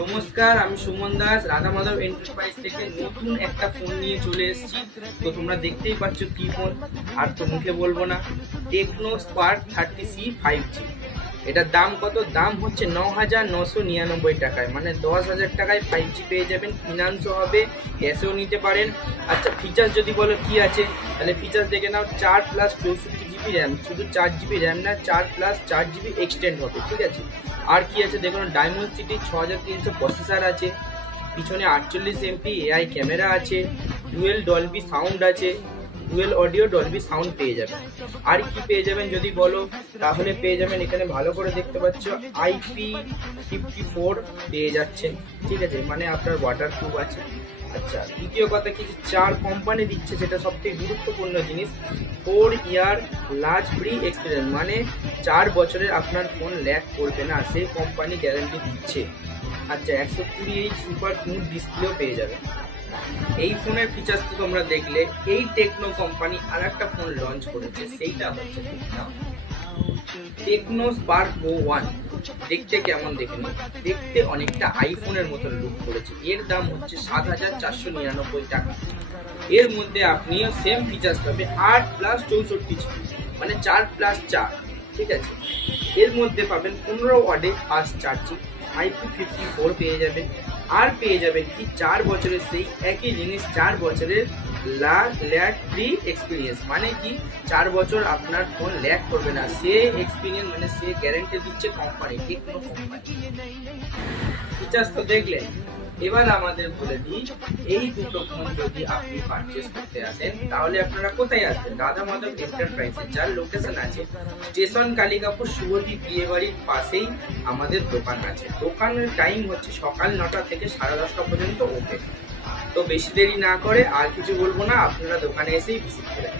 নমস্কার, আমি সুমন দাস রাধা মাধব এন্টারপ্রাইজ থেকে নতুন একটা ফোন নিয়ে চলে এসেছি। তো তোমরা দেখতেই পাচ্ছ কি ফোন, আর তো মুখে বলবো না। Tecno Spark 30C 5G। এটার দাম কত? দাম হচ্ছে 9,999 টাকায়, মানে 10,000 টাকায় 5G পেয়ে যাবেন। ফিনান্সও হবে, ক্যাশেও নিতে পারেন। আচ্ছা, ফিচার্স যদি বলো কি আছে, তাহলে ফিচার্স দেখে নাও। 4+64GB র্যাম, শুধু 4GB র্যাম না, 4+4GB এক্সটেন্ড হবে, ঠিক আছে। আর কি আছে দেখুন, ডায়মন্ডসিটি 6300 প্রসেসর আছে, পিছনে 48 MP AI ক্যামেরা আছে, ডুয়েল ডলবি সাউন্ড আছে, ডুয়েল অডিও ডলবি সাউন্ড পেয়ে যাবেন। আর কি পেয়ে যাবেন যদি বলো, তাহলে পেয়ে যাবেন এখানে ভালো করে দেখতে পাচ্ছ IP54 পেয়ে যাচ্ছেন, ঠিক আছে, মানে আপনার ওয়াটারপ্রুফ আছে। আচ্ছা, দ্বিতীয় কথা কি, 4 কোম্পানি দিচ্ছে, সেটা সবথেকে গুরুত্বপূর্ণ জিনিস। 4 ইয়ার লার্জ ফ্রি এক্সপিরিয়েন্স, মানে 4 বছরের আপনার ফোন ল্যাগ করবে না, সেই কোম্পানি গ্যারান্টি দিচ্ছে। আচ্ছা, 120Hz সুপার স্মুথ ডিসপ্লেও পেয়ে যাবে। এই ফোনের ফিচার্স তো তোমরা দেখলে। এই টেকনো কোম্পানি আর একটা ফোন লঞ্চ করেছে, সেইটা হচ্ছে টেকনো স্পার্ক গো 1। দেখতে কেমন দেখে নিন, দেখতে অনেকটা আইফোনের মতো লুক করেছে। এর দাম হচ্ছে 7,499 টাকা। এর মধ্যে আপনিও সেম ফিচার্স পাবে, 8+64GB, মানে 4+4, ঠিক আছে। এর মধ্যে পাবেন 15 ওয়াটে ফাস্ট চার্জিং, IP54 পেয়ে যাবেন। আর পেয়ে যাবেন কি, 4 বছরের সেই একই জিনিস, 4 বছরের ল্যাগ ফ্রি এক্সপিরিয়েন্স, মানে কি 4 বছর আপনার ফোন ল্যাগ করবে না, সে এক্সপিরিয়েন্স, মানে সে গ্যারান্টি দিচ্ছে কোম্পানি, টেকনো কোম্পানি। ফিচার্স তো দেখলেন। এবার আমাদের বলে দিই, এই দুটো ফোন যদি আপনি পারচেস করতে আসেন, তাহলে আপনারা কোথায় আসবেন? রাধা মাধব এন্টারপ্রাইজে, যার লোকেশন আছে স্টেশন কালিকাপুর শুভদীপ বিয়ে বাড়ির পাশেই আমাদের দোকান আছে। দোকানের টাইম হচ্ছে সকাল 9টা থেকে 10:30 পর্যন্ত ওপেন। তো বেশি দেরি না করে আর কিছু বলবো না, আপনারা দোকানে এসেই ভিজিট করে।